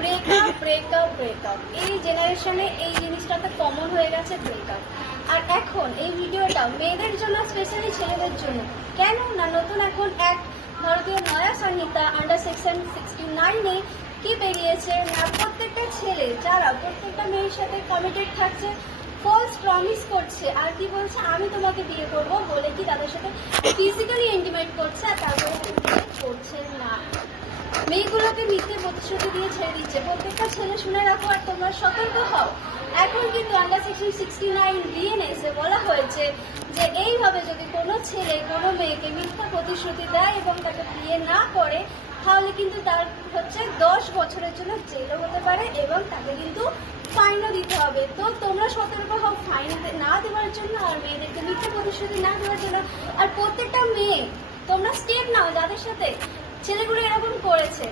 Breakup breakup breakup এই জেনারেশনে এই জিনিসটা তো কমন হয়ে গেছে, ব্রেকআপ। আর এখন এই ভিডিওটা মেয়েদের জন্য, স্পেশালি ছেলেদের জন্য। কেন না, নতুন এখন অ্যাক্ট ভারতীয় নয়া সংহিতা আন্ডার সেকশন 69-এ কি বেরিয়েছে না, প্রত্যেকটা ছেলে যারা প্রত্যেকটা মেয়ের সাথে কমিটেড থাকছে, ফলস প্রমিস করছে, আর কি বলছে আমি তোমাকে বিয়ে করবো বলে কি তাদের সাথে ফিজিক্যালি ইন্টিমেট করছে, আর তারপরে বিয়ে করছে না। মেয়েগুলোকে মিথ্যে প্রতিশ্রুতি দিয়ে ছেড়ে দিচ্ছে। প্রত্যেকটা ছেলে শুনে রাখো আর তোমরা সতর্ক হও। এখন কিন্তু আন্ডার সেকশন 69 বিএনএস এ বলা হয়েছে যে এইভাবে যদি কোনো ছেলে কোনো মেয়েকে মিথ্যা প্রতিশ্রুতি দেয় এবং তাকে বিয়ে না করে, তাহলে কিন্তু তার হচ্ছে 10 বছরের জন্য জেলও হতে পারে এবং তাকে কিন্তু ফাইনও দিতে হবে। তো তোমরা সতর্ক হও ফাইন না দেওয়ার জন্য আর মেয়েদেরকে মিথ্যা প্রতিশ্রুতি না দেওয়ার জন্য। আর প্রত্যেকটা মেয়ে তোমরা স্টেপ নাও যাদের সাথে ছেলেগুলো এরকম করেছে।